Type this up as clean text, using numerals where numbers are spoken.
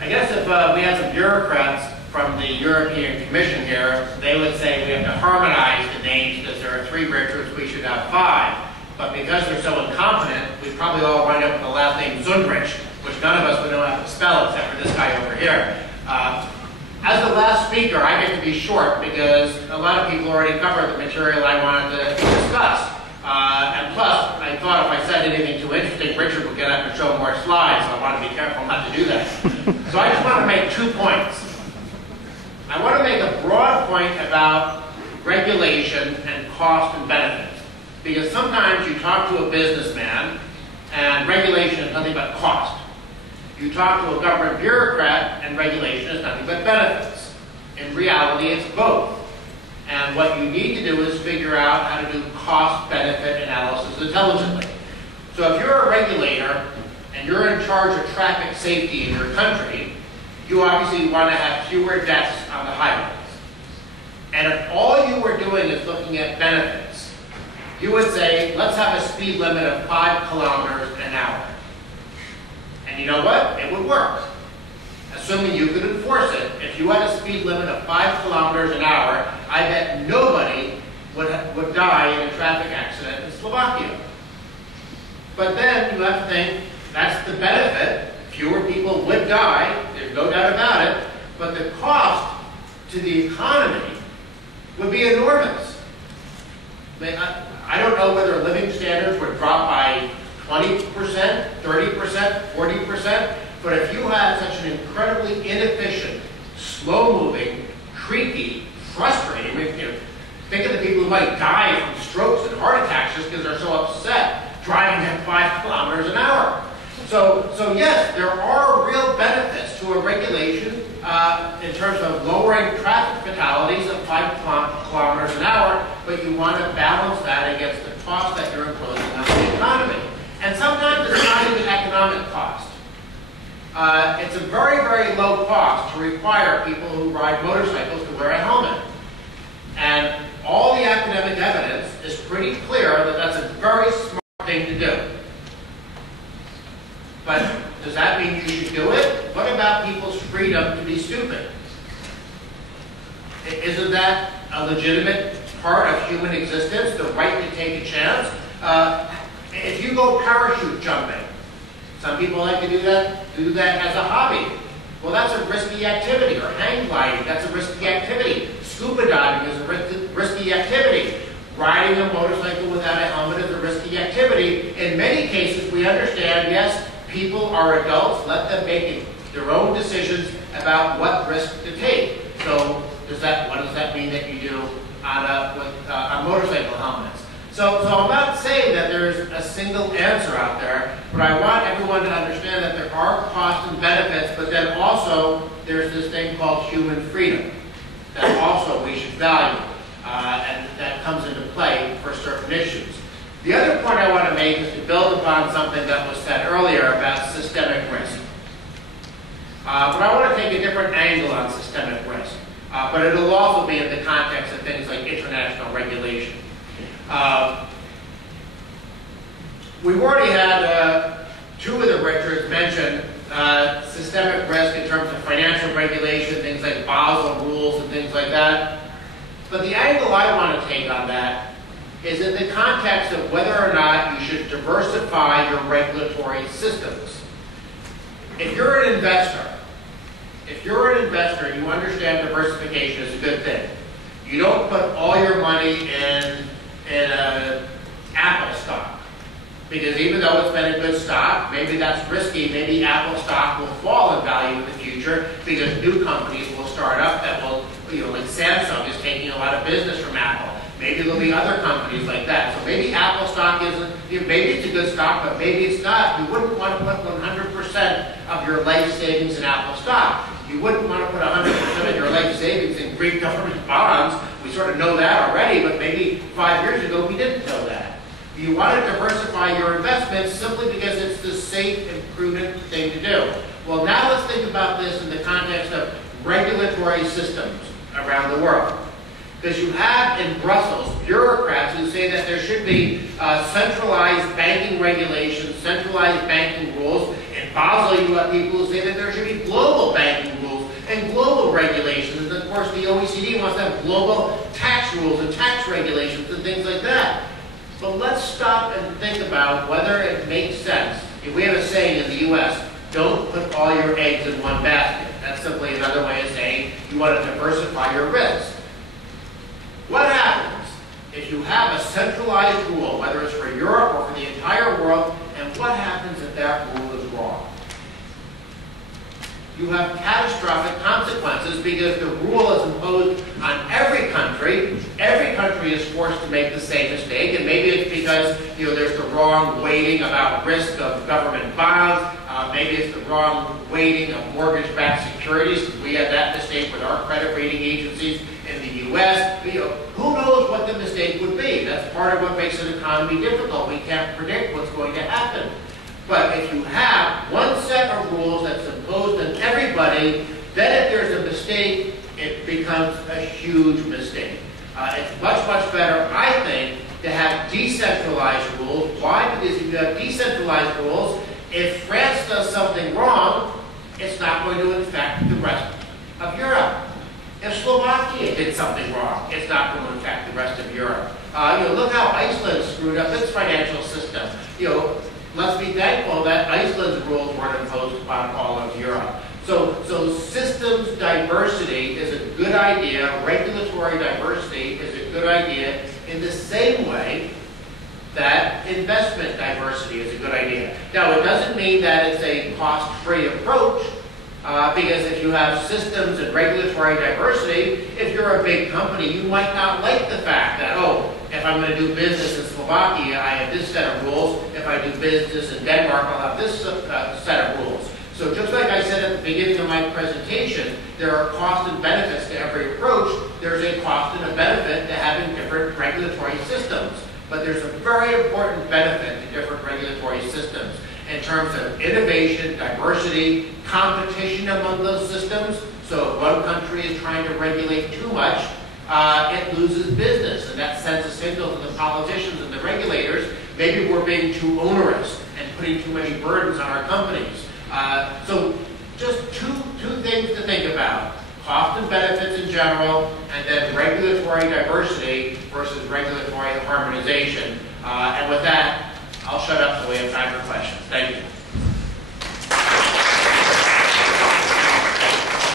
I guess if we had some bureaucrats from the European Commission here, they would say we have to harmonize the names because there are 3 Richards, we should have 5. But because they're so incompetent, we probably all wind up with the last name Zundrich, which none of us would know how to spell except for this guy over here. As the last speaker, I get to be short because a lot of people already covered the material I wanted to discuss. And plus, I thought if I said anything too interesting, Richard would get up and show more slides, so I want to be careful not to do that. So I just want to make 2 points. I want to make a broad point about regulation and cost and benefits. Because sometimes you talk to a businessman and regulation is nothing but cost. You talk to a government bureaucrat and regulation is nothing but benefits. In reality, it's both. And what you need to do is figure out how to do cost-benefit analysis intelligently. So if you're a regulator and you're in charge of traffic safety in your country, you obviously want to have fewer deaths on the highways. And if all you were doing is looking at benefits, you would say, let's have a speed limit of 5 kilometers an hour. And you know what? It would work. Assuming you could enforce it. If you had a speed limit of 5 kilometers an hour, I bet nobody would die in a traffic accident in Slovakia. But then you have to think, that's the benefit. Fewer people would die, there's no doubt about it, but the cost to the economy would be enormous. I don't know whether living standards would drop by 20%, 30%, 40%, but if you had such an incredibly inefficient, slow-moving, creaky, frustrating, think of the people who might die from strokes and heart attacks just because they're so upset driving at 5 kilometers an hour. So yes, there are real benefits to a regulation in terms of lowering traffic fatalities of 5 kilometers an hour, but you want to balance that against the cost that you're imposing on the economy. And sometimes it's not even economic cost. It's a very, very low cost to require people who ride motorcycles to wear a helmet. And all the academic evidence is pretty clear that that's a very smart thing to do. But does that mean you should do it? What about people's freedom to be stupid? Isn't that a legitimate part of human existence, the right to take a chance? If you go parachute jumping, some people like to do that as a hobby. Well, that's a risky activity. Or hang gliding, that's a risky activity. Scuba diving is a risky activity. Riding a motorcycle without a helmet is a risky activity. In many cases, we understand, yes, people are adults, let them make their own decisions about what risk to take. So what does that mean that you do on motorcycle helmets? So I'm not saying that there is a single answer out there, but I want everyone to understand that there are costs and benefits, but then also there's this thing called human freedom that also we should value, and that comes into play for certain issues. The other point I want to make is to build upon something that was said earlier about systemic risk. But I want to take a different angle on systemic risk, but it'll also be in the context of things like international regulation. We've already had 2 of the Richards mention systemic risk in terms of financial regulation, things like Basel rules and things like that. But the angle I want to take on that is in the context of whether or not you should diversify your regulatory systems. If you're an investor, you understand diversification is a good thing. You don't put all your money in an Apple stock. Because even though it's been a good stock, maybe that's risky. Maybe Apple stock will fall in value in the future because new companies will start up that will, like Samsung is taking a lot of business from Apple. Maybe there'll be other companies like that. So maybe Apple stock isn't, maybe it's a good stock, but maybe it's not. You wouldn't want to put 100% of your life savings in Apple stock. You wouldn't want to put 100% of your life savings in Greek government bonds. We sort of know that already, but maybe 5 years ago we didn't know that. You want to diversify your investments simply because it's the safe and prudent thing to do. Well, now let's think about this in the context of regulatory systems around the world. Because you have in Brussels bureaucrats who say that there should be centralized banking regulations, centralized banking rules in In Basel, you have people who say that there should be global banking rules and global regulations. And of course, the OECD wants to have global tax rules and tax regulations and things like that. But let's stop and think about whether it makes sense. If we have a saying in the U.S., don't put all your eggs in one basket. That's simply another way of saying you want to diversify your risks. What happens if you have a centralized rule, whether it's for Europe or for the entire world, and what happens if that rule is wrong? You have catastrophic consequences because the rule is imposed on every country. Every country is forced to make the same mistake, and maybe it's because there's the wrong weighting about risk of government bonds. Maybe it's the wrong weighting of mortgage-backed securities. We had that mistake with our credit rating agencies in the U.S. Who knows what the mistake would be? That's part of what makes an economy difficult. We can't predict what's going to happen. But if you have one set of rules that's imposed on everybody, then if there's a mistake, it becomes a huge mistake. It's much, much better, I think, to have decentralized rules. Why? Because if you have decentralized rules, if France does something wrong, it's not going to affect the rest of Europe. If Slovakia did something wrong, it's not going to affect the rest of Europe. Look how Iceland screwed up its financial system. Let's be thankful that Iceland's rules weren't imposed upon all of Europe. So systems diversity is a good idea. Regulatory diversity is a good idea in the same way that investment diversity is a good idea. Now, it doesn't mean that it's a cost-free approach, because if you have systems and regulatory diversity, if you're a big company, you might not like the fact that, if I'm going to do business in Slovakia, I have this set of rules. If I do business in Denmark, I'll have this set of rules. So just like I said at the beginning of my presentation, there are costs and benefits to every approach. There's a cost and a benefit to having different regulatory systems. But there's a very important benefit to different regulatory systems in terms of innovation, diversity, competition among those systems. So if one country is trying to regulate too much, it loses business, and that sends a signal to the politicians and the regulators, maybe we're being too onerous and putting too many burdens on our companies. So just two things to think about. Cost and benefits in general, and then regulatory diversity versus regulatory harmonization. And with that, I'll shut up so we have time for questions. Thank you.